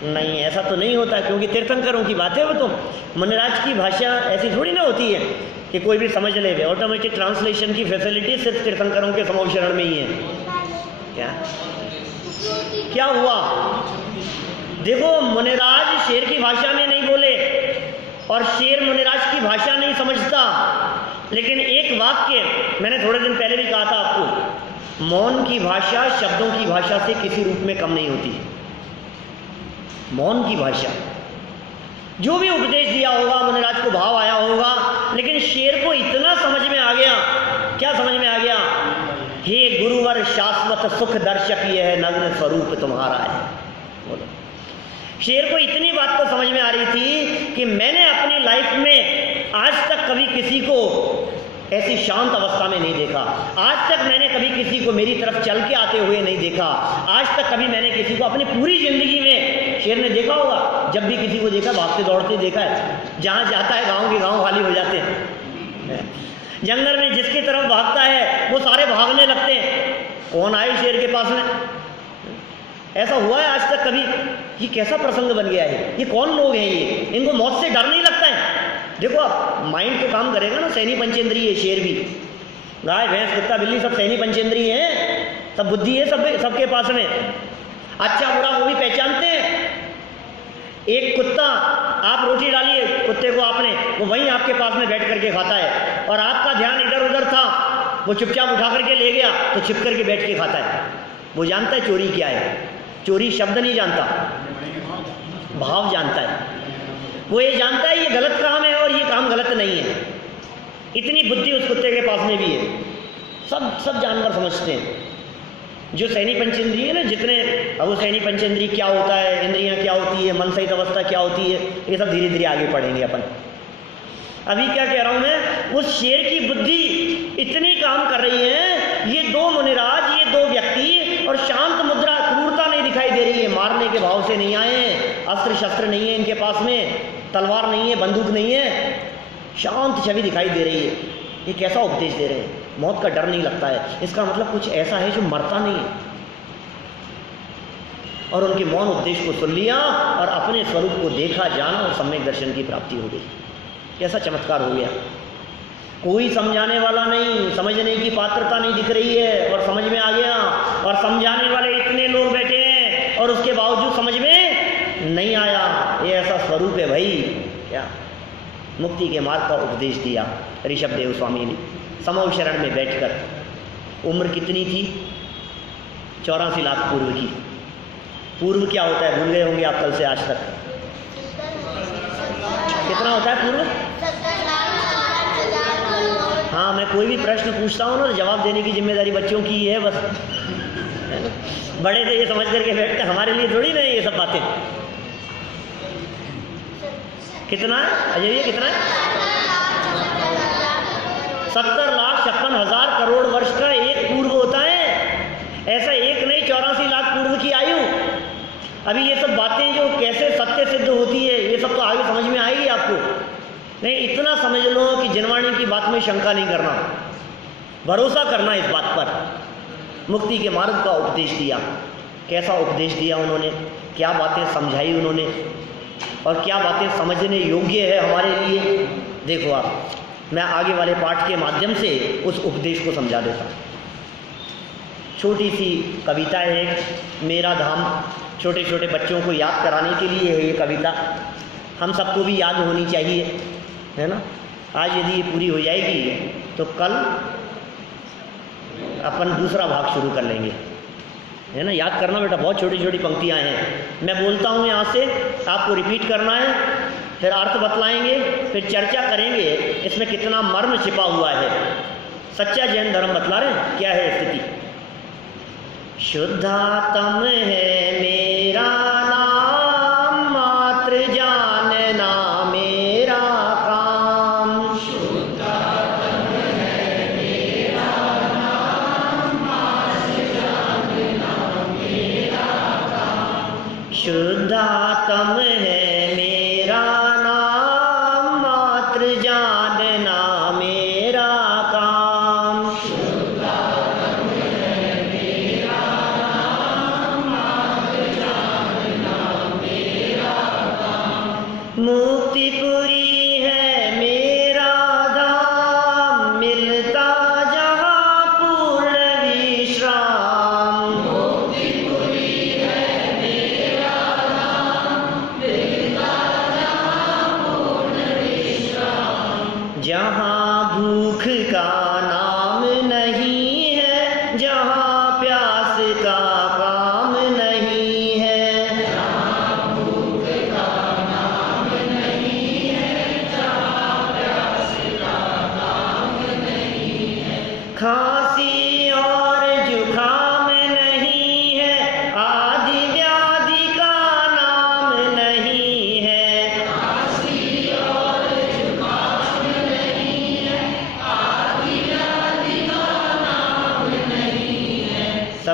नहीं, ऐसा तो नहीं होता, क्योंकि तीर्थंकरों की बात है वो। तो मुनिराज की भाषा ऐसी थोड़ी ना होती है कि कोई भी समझ ले। ऑटोमेटिक ट्रांसलेशन की फैसिलिटी सिर्फ तीर्थंकरों के समोच्चरण में ही है। क्या हुआ? देखो, मुनिराज शेर की भाषा में नहीं बोले और शेर मुनिराज की भाषा नहीं समझता, लेकिन एक वाक्य मैंने थोड़े दिन पहले भी कहा था आपको, मौन की भाषा शब्दों की भाषा से किसी रूप में कम नहीं होती। मौन की भाषा, जो भी उपदेश दिया होगा मुनिराज को भाव आया होगा, लेकिन शेर को इतना समझ में आ गया, क्या समझ में आ गया, हे गुरुवर शाश्वत सुख दर्शक ये है नग्न स्वरूप तुम्हारा है। बोलो, शेर को इतनी बात तो समझ में आ रही थी कि मैंने अपनी लाइफ में आज तक कभी किसी को ऐसी शांत अवस्था में नहीं देखा, आज तक मैंने कभी किसी को मेरी तरफ चल के आते हुए नहीं देखा, आज तक कभी मैंने किसी को अपनी पूरी जिंदगी में, शेर ने देखा होगा जब भी किसी को देखा भागते दौड़ते देखा है, जहाँ जाता है गांव के गांव खाली हो जाते हैं, जंगल में जिसकी तरफ भागता है वो सारे भागने लगते हैं, कौन आए शेर के पास में, ऐसा हुआ है आज तक कभी? ये कैसा प्रसंग बन गया है, ये कौन लोग हैं ये, इनको मौत से डर नहीं लगता है? देखो आप माइंड तो काम करेगा ना, सैनी पंचेंद्रिय है शेर भी, गाय भैंस कुत्ता बिल्ली सब सैनी पंचेंद्रिय है, सब बुद्धि है सबके पास में, अच्छा बुरा वो भी पहचानते हैं। एक कुत्ता, आप रोटी डालिए कुत्ते को आपने, वो वहीं आपके पास में बैठ करके खाता है, और आपका ध्यान इधर उधर था, वो चुपचाप उठा करके ले गया तो छिप करके बैठ के खाता है। वो जानता है चोरी क्या है, चोरी शब्द नहीं जानता, भाव जानता है, वो ये जानता है ये गलत काम है और ये काम गलत नहीं है, इतनी बुद्धि उस कुत्ते के पास में भी है। सब जानवर समझते हैं। जो सैनी पंचेंद्रिय है ना, जितने, अब वो सैनी पंचेंद्रिय क्या होता है, इंद्रियां क्या होती है, मन सहित अवस्था क्या होती है, ये सब धीरे धीरे आगे पढ़ेंगे अपन। अभी क्या कह रहा हूं मैं, उस शेर की बुद्धि इतनी काम कर रही है, ये दो मुनिराज, ये दो व्यक्ति, और शांत मुद्रा, क्रूरता नहीं दिखाई दे रही है, मारने के भाव से नहीं आए, अस्त्र शस्त्र नहीं है इनके पास में, तलवार नहीं है, बंदूक नहीं है, शांत छवि दिखाई दे रही है। ये कैसा उपदेश दे रहे हैं, मौत का डर नहीं लगता है, इसका मतलब कुछ ऐसा है जो मरता नहीं है। और उनके मौन उपदेश को सुन लिया और अपने स्वरूप को देखा, जाना और सम्यक दर्शन की प्राप्ति हो गई। कैसा चमत्कार हो गया, कोई समझाने वाला नहीं, समझने की पात्रता नहीं दिख रही है और समझ में आ गया, और समझाने वाले इतने लोग बैठे हैं और उसके बावजूद समझ में नहीं आया। ये ऐसा स्वरूप है भाई। क्या मुक्ति के मार्ग का उपदेश दिया ऋषभ देव स्वामी ने समूह शरण में बैठकर। उम्र कितनी थी? 84 लाख पूर्व की। पूर्व क्या होता है भूल गए होंगे आप कल से आज तक। कितना होता है पूर्व? हाँ, मैं कोई भी प्रश्न पूछता हूँ ना तो जवाब देने की जिम्मेदारी बच्चों की है बस, है ना? बड़े से ये समझ करके बैठते, हमारे लिए थोड़ी ना ये सब बातें। कितना है अजय, ये कितना है? 70,56,000 करोड़ वर्ष का एक पूर्व होता है। ऐसा एक नहीं, 84 लाख पूर्व की आयु। अभी ये सब बातें जो कैसे सत्य सिद्ध होती है, ये सब तो आगे समझ में आएगी आपको। नहीं, इतना समझ लो कि जिनवाणी की बात में शंका नहीं करना, भरोसा करना इस बात पर। मुक्ति के मार्ग का उपदेश दिया। कैसा उपदेश दिया उन्होंने, क्या बातें समझाई उन्होंने, और क्या बातें समझने योग्य है हमारे लिए। देखो आप, मैं आगे वाले पाठ के माध्यम से उस उपदेश को समझा देता हूँ। छोटी सी कविता है, मेरा धाम। छोटे छोटे बच्चों को याद कराने के लिए है ये कविता, हम सबको भी याद होनी चाहिए, है ना। आज यदि ये पूरी हो जाएगी तो कल अपन दूसरा भाग शुरू कर लेंगे, है ना। याद करना बेटा, बहुत छोटी छोटी पंक्तियां हैं। मैं बोलता हूँ यहाँ से, आपको रिपीट करना है, फिर अर्थ बतलाएंगे, फिर चर्चा करेंगे इसमें कितना मर्म छिपा हुआ है। सच्चा जैन धर्म बतला रहे क्या है स्थिति। शुद्धात्म है मेरा नाम, मात्र जानना मेरा काम। शुद्धात्म है मेरा नाम, मात्र जानना मेरा काम। शुद्धात्म है मेरा नाम, मात्र जानना मेरा काम। मुक्तिपुरी है मेरा धाम, मिलता जहाँ पूर्ण विश्राम। मुक्तिपुरी है मेरा धाम,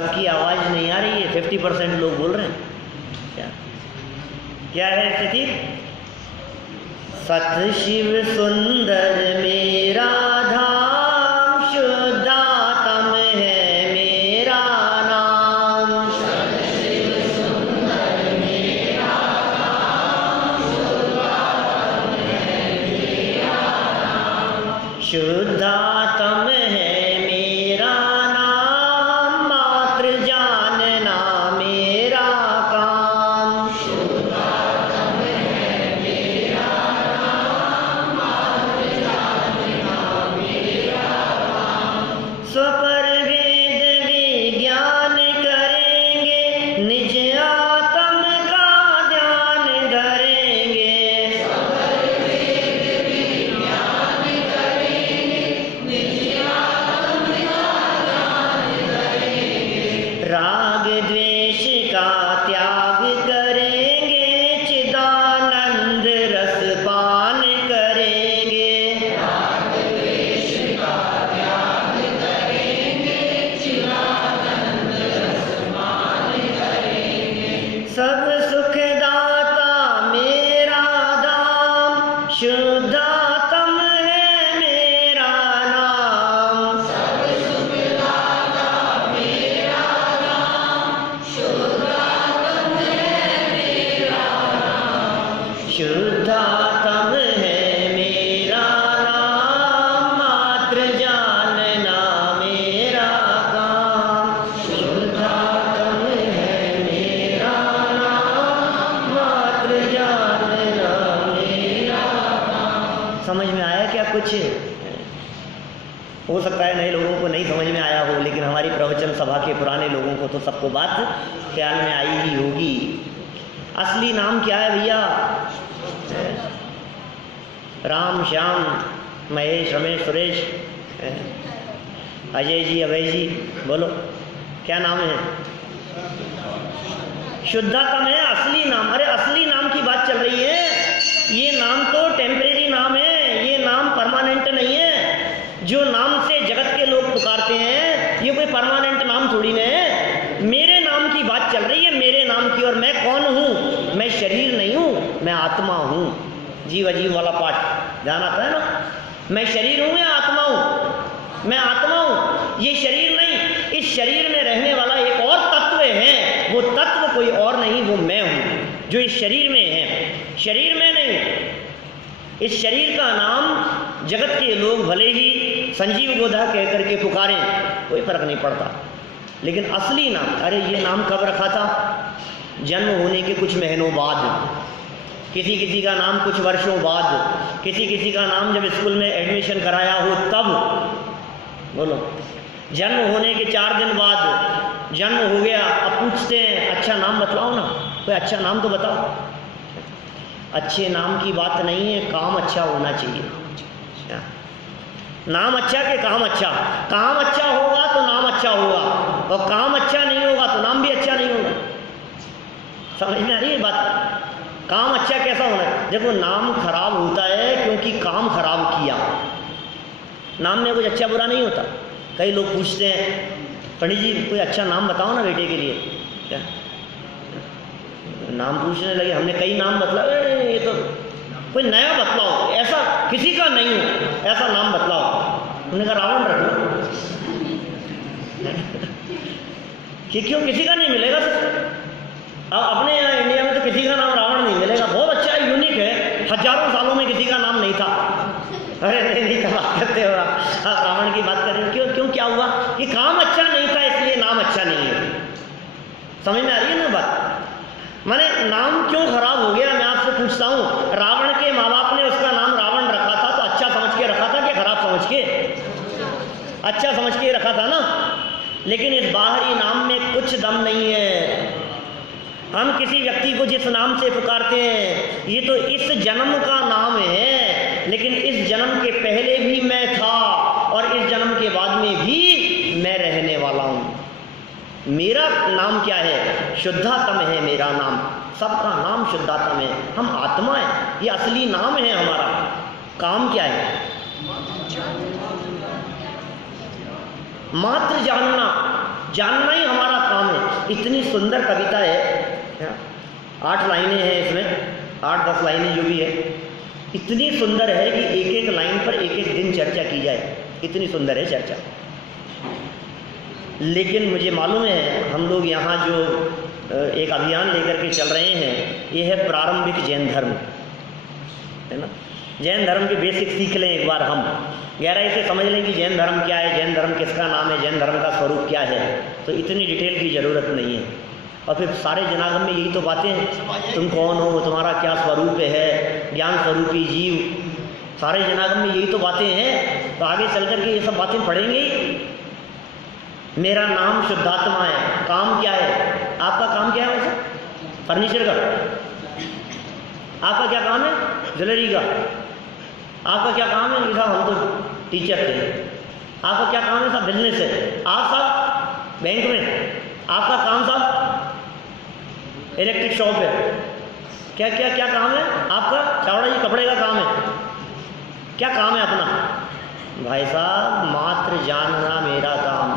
सबकी आवाज़ नहीं आ रही है, 50% लोग बोल रहे हैं। क्या है स्थिति? सत शिव सुंदर मेरा धाम, शुद्धात्म है मेरा नाम। सत शिव सुंदर मेरा धाम, शुद्धात्म है मेरा नाम। शुद्धात्म है मेरा नाम, मात्र जानना मेरा काम। शुद्धात्म है मेरा नाम, मात्र जानना मेरा काम। स्वपर वेद विज्ञान करेंगे, निज आत्म का ध्यान धरेंगे। स्वपर वेद विज्ञान करेंगे, निज आत्म का ध्यान धरेंगे। राग द्वेष का त्याग करेंगे, चिदानंद रस पान करेंगे। राग द्वेष का त्याग करेंगे, चिदानंद रस पान करेंगे। सब सुखदाता मेरा धाम, शुद्धात्म है मेरा नाम। सब सुखदाता मेरा धाम, शुद्धात्म है मेरा नाम। शुद्धात्म है मेरा नाम, मात्र जानना मेरा काम। शुद्धात्म है मेरा नाम, मात्र जानना मेरा काम। समझ में आया क्या कुछ? हो सकता है नए लोगों को नहीं समझ में आया हो, लेकिन हमारी प्रवचन सभा के पुराने लोगों को तो सबको बात ख्याल में आई ही होगी। असली नाम क्या है भैया? राम, श्याम, महेश, रमेश, सुरेश, अजय जी, अभय जी, बोलो क्या नाम है? शुद्धात्म है असली नाम। अरे असली नाम की बात चल रही है। ये नाम तो टेम्परेरी नाम है, ये नाम परमानेंट नहीं है। जो नाम से जगत के लोग पुकारते हैं, ये कोई परमानेंट नाम थोड़ी ना है। मेरे नाम की बात चल रही है, मेरे नाम की। और मैं कौन हूँ? मैं शरीर नहीं हूँ, मैं आत्मा हूँ। जीव अजीव वाला पाठ ध्यान आता है ना? मैं शरीर हूँ या आत्मा हूँ? मैं आत्मा हूँ, ये शरीर नहीं। इस शरीर में रहने वाला एक और तत्व है, वो तत्व कोई और नहीं, वो मैं हूँ जो इस शरीर में है, शरीर में नहीं। इस शरीर का नाम जगत के लोग भले ही संजीव गोधा कह करके पुकारें, कोई फर्क नहीं पड़ता। लेकिन असली नाम, अरे ये नाम कब रखा था? जन्म होने के कुछ महीनों बाद, किसी किसी का नाम कुछ वर्षों बाद, किसी किसी का नाम जब स्कूल में एडमिशन कराया हो तब। बोलो, जन्म होने के 4 दिन बाद जन्म हो गया, अब पूछते हैं अच्छा नाम बतलाओ ना, कोई अच्छा नाम तो बताओ। अच्छे नाम की बात नहीं है, काम अच्छा होना चाहिए। नाम अच्छा के काम अच्छा। काम अच्छा होगा तो नाम अच्छा होगा, और काम अच्छा नहीं होगा तो नाम भी अच्छा नहीं होगा। समझ में आ रही है बात? काम अच्छा कैसा होना है? देखो, नाम खराब होता है क्योंकि काम खराब किया। नाम में कुछ अच्छा बुरा नहीं होता। कई लोग पूछते हैं, पंडित जी कोई अच्छा नाम बताओ ना बेटे के लिए। क्या नाम पूछने लगे? हमने कई नाम बतलाए, ये तो कोई नया बतलाओ, ऐसा किसी का नहीं हो, ऐसा नाम बतलाओ। हमने कहा रावण रख लो। कि क्यों? किसी का नहीं मिलेगा सर। अब अपने यहाँ इंडिया में तो किसी का नाम रावण नहीं मिलेगा। बहुत अच्छा है, यूनिक है, हजारों सालों में किसी का नाम नहीं था। अरे नहीं क्या बात करते हो आप? रावण की बात कर रहे हो। क्यों क्यों क्या हुआ? कि काम अच्छा नहीं था इसलिए नाम अच्छा नहीं है। समझ में आ रही है ना बात? माने नाम क्यों खराब हो गया? मैं आपसे पूछता हूँ, रावण के माँ बाप ने उसका नाम रावण रखा था तो अच्छा समझ के रखा था कि खराब समझ के? अच्छा समझ के रखा था ना। लेकिन इस बाहरी नाम में कुछ दम नहीं है। हम किसी व्यक्ति को जिस नाम से पुकारते हैं, ये तो इस जन्म का नाम है, लेकिन इस जन्म के पहले भी मैं था और इस जन्म के बाद में भी मैं रहने वाला हूँ। मेरा नाम क्या है? शुद्धात्म है मेरा नाम। सबका नाम शुद्धात्म है। हम आत्मा है, ये असली नाम है हमारा। काम क्या है? मात्र जानना। जानना ही हमारा काम है। इतनी सुंदर कविता है, 8 लाइनें हैं इसमें, 8-10 लाइनें जो भी है, इतनी सुंदर है कि एक एक लाइन पर एक एक दिन चर्चा की जाए, इतनी सुंदर है चर्चा। लेकिन मुझे मालूम है हम लोग यहाँ जो एक अभियान लेकर के चल रहे हैं, ये है प्रारंभिक जैन धर्म, है ना। जैन धर्म के बेसिक सीख लें एक बार, हम गहराई से समझ लें कि जैन धर्म क्या है, जैन धर्म किसका नाम है, जैन धर्म का स्वरूप क्या है। तो इतनी डिटेल की ज़रूरत नहीं है। और फिर सारे जनागम में यही तो बातें हैं, तुम कौन हो, तुम्हारा क्या स्वरूप है, ज्ञान स्वरूपी जीव, सारे जनागम में यही तो बातें हैं। तो आगे चल कर के ये सब बातें पढ़ेंगे। मेरा नाम शुद्धात्मा है, काम क्या है, आपका काम क्या है वैसे, फर्नीचर का, आपका क्या काम है, ज्वेलरी का, आपका क्या काम है, ये साहब हम तो टीचर थे, आपका क्या काम है साहब, बिजनेस है, आप साहब बैंक में, आपका काम साहब इलेक्ट्रिक शॉप है, क्या क्या क्या काम है आपका, चावड़ा जी कपड़े का काम है, क्या काम है अपना। भाई साहब मात्र जानना मेरा काम,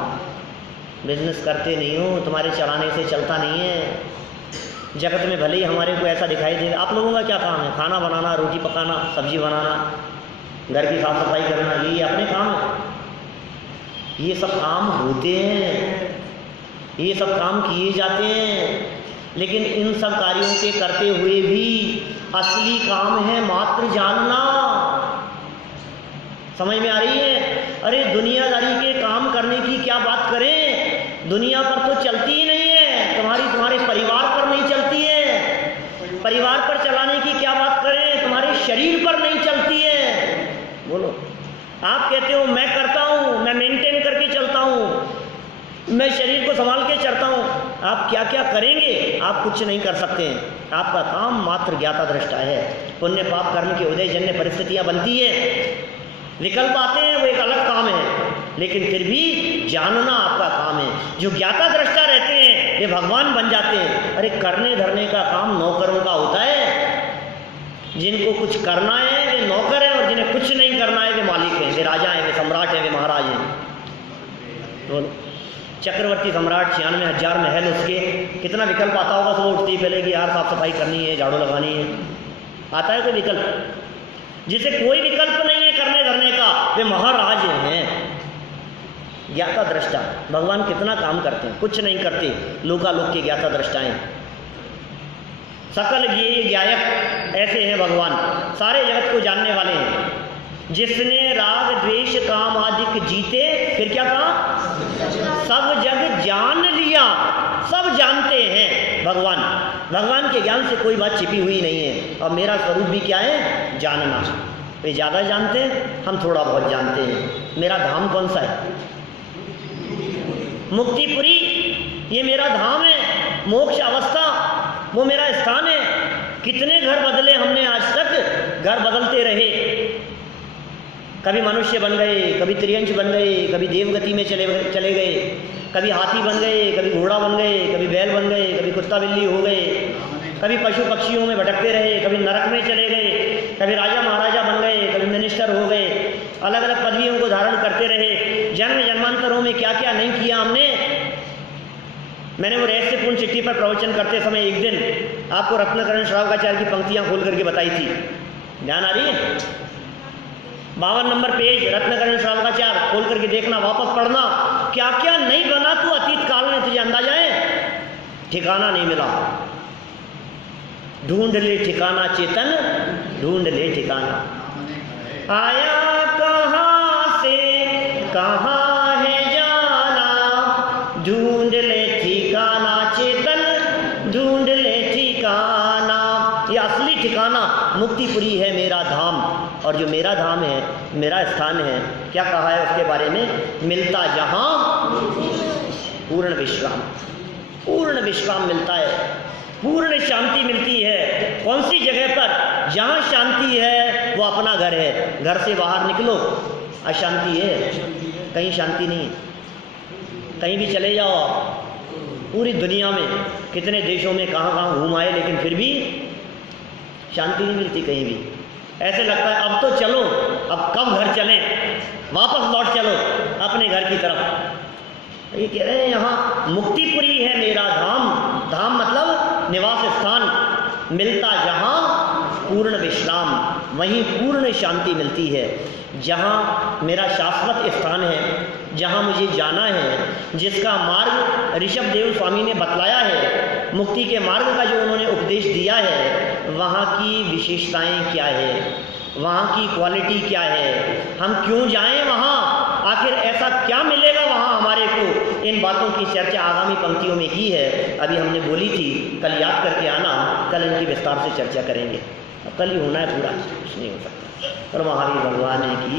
बिजनेस करते नहीं हो, तुम्हारे चलाने से चलता नहीं है। जगत में भले ही हमारे को ऐसा दिखाई दे, आप लोगों का क्या काम है, खाना बनाना, रोटी पकाना, सब्जी बनाना, घर की साफ सफाई करना, ये अपने काम है। ये सब काम होते हैं, ये सब काम किए जाते हैं, लेकिन इन सब कार्यों के करते हुए भी असली काम है मात्र जानना। समझ में आ रही है। अरे दुनियादारी के काम करने की क्या बात करें, दुनिया पर तो चलती ही नहीं है, तुम्हारे परिवार पर नहीं चलती है, परिवार पर चलाने की क्या बात करें, तुम्हारे शरीर पर नहीं चलती है। बोलो, आप कहते हो मैं करता हूँ, मैं मेंटेन करके चलता हूँ, मैं शरीर को संभाल के चलता हूँ, आप क्या क्या करेंगे, आप कुछ नहीं कर सकते हैं। आपका काम मात्र ज्ञाता दृष्टा है। पुण्य पाप कर्म के उदय जन्य परिस्थितियाँ बनती है, विकल्प आते हैं, वो एक अलग काम है, लेकिन फिर भी जानना आपका काम है। जो ज्ञाता दृष्टा रहते हैं वे भगवान बन जाते हैं। अरे करने धरने का काम नौकरों का होता है, जिनको कुछ करना है वे नौकर हैं, और जिन्हें कुछ नहीं करना है वे मालिक हैं, वे राजा हैं, वे सम्राट हैं, वे महाराज हैं। बोलो, चक्रवर्ती सम्राट 96,000 महल, उसके कितना विकल्प आता होगा। सुबह उठती पहले कि यार साफ सफाई करनी है, झाड़ू लगानी है, आता है कोई विकल्प? जिसे कोई विकल्प नहीं है करने धरने का, वे महाराज हैं, ज्ञाता दृष्टा। भगवान कितना काम करते हैं, कुछ नहीं करते, लोकालोक के ज्ञाता दृष्टाएं, सकल ये ज्ञायक ऐसे हैं भगवान, सारे जगत को जानने वाले हैं। जिसने राग द्वेष काम आदि जीते, फिर क्या कहा, सब जग जान लिया, सब जानते हैं भगवान। भगवान के ज्ञान से कोई बात छिपी हुई नहीं है। और मेरा स्वरूप भी क्या है, जानना। वे ज़्यादा जानते हैं, हम थोड़ा बहुत जानते हैं। मेरा धाम कौन सा है, मुक्तिपुरी, ये मेरा धाम है। मोक्ष अवस्था वो मेरा स्थान है। कितने घर बदले हमने आज तक, घर बदलते रहे, कभी मनुष्य बन गए, कभी त्रियंश बन गए, कभी देवगति में चले गए, कभी हाथी बन गए, कभी घोड़ा बन गए, कभी बैल बन गए, कभी कुत्ता बिल्ली हो गए, कभी पशु पक्षियों में भटकते रहे, कभी नरक में चले गए, कभी राजा महाराजा बन गए, कभी मिनिस्टर हो गए, अलग अलग पदवियों को धारण करते रहे। जन्म जन्मांतरों में क्या क्या नहीं किया हमने। मैंने वो रहस्यपूर्ण चिट्ठी पर प्रवचन करते समय एक दिन आपको रत्नकरण श्रावकाचार्य की पंक्तियां खोल करके बताई थी, ध्यान आ रही है? 52 नंबर पेज, रत्नकरण श्रावकाचार्य खोल करके देखना, वापस पढ़ना। क्या क्या नहीं बना तू अतीत काल में, तुझे अंदाजा है? ठिकाना नहीं मिला, ढूंढ ले ठिकाना चेतन, ढूंढ ले ठिकाना। आया कहाँ से कहाँ है जाना, ढूंढ ले ठिकाना चेतन, ढूंढ ले ठिकाना। ये असली ठिकाना मुक्तिपुरी है, मेरा धाम। और जो मेरा धाम है, मेरा स्थान है, क्या कहा है उसके बारे में, मिलता जहां पूर्ण विश्राम, पूर्ण विश्राम मिलता है, पूर्ण शांति मिलती है। कौन सी जगह पर, जहां शांति है वो अपना घर है। घर से बाहर निकलो, अशांति है, कहीं शांति नहीं। कहीं भी चले जाओ, पूरी दुनिया में कितने देशों में कहाँ कहाँ घूम आए, लेकिन फिर भी शांति नहीं मिलती कहीं भी। ऐसे लगता है अब तो चलो, अब कब घर चलें, वापस लौट चलो अपने घर की तरफ। ये कह रहे हैं यहाँ मुक्तिपुरी है मेरा धाम, धाम मतलब निवास स्थान, मिलता जहाँ पूर्ण विश्राम, वहीं पूर्ण शांति मिलती है। जहाँ मेरा शाश्वत स्थान है, जहाँ मुझे जाना है, जिसका मार्ग ऋषभदेव स्वामी ने बतलाया है, मुक्ति के मार्ग का जो उन्होंने उपदेश दिया है, वहाँ की विशेषताएं क्या है, वहाँ की क्वालिटी क्या है, हम क्यों जाएं वहाँ, आखिर ऐसा क्या मिलेगा वहाँ हमारे को, इन बातों की चर्चा आगामी पंक्तियों में की है। अभी हमने बोली थी कल याद करके आना, कल इनकी विस्तार से चर्चा करेंगे। अब कल ही होना है पूरा, कुछ नहीं हो सकता। और महावीर भगवान की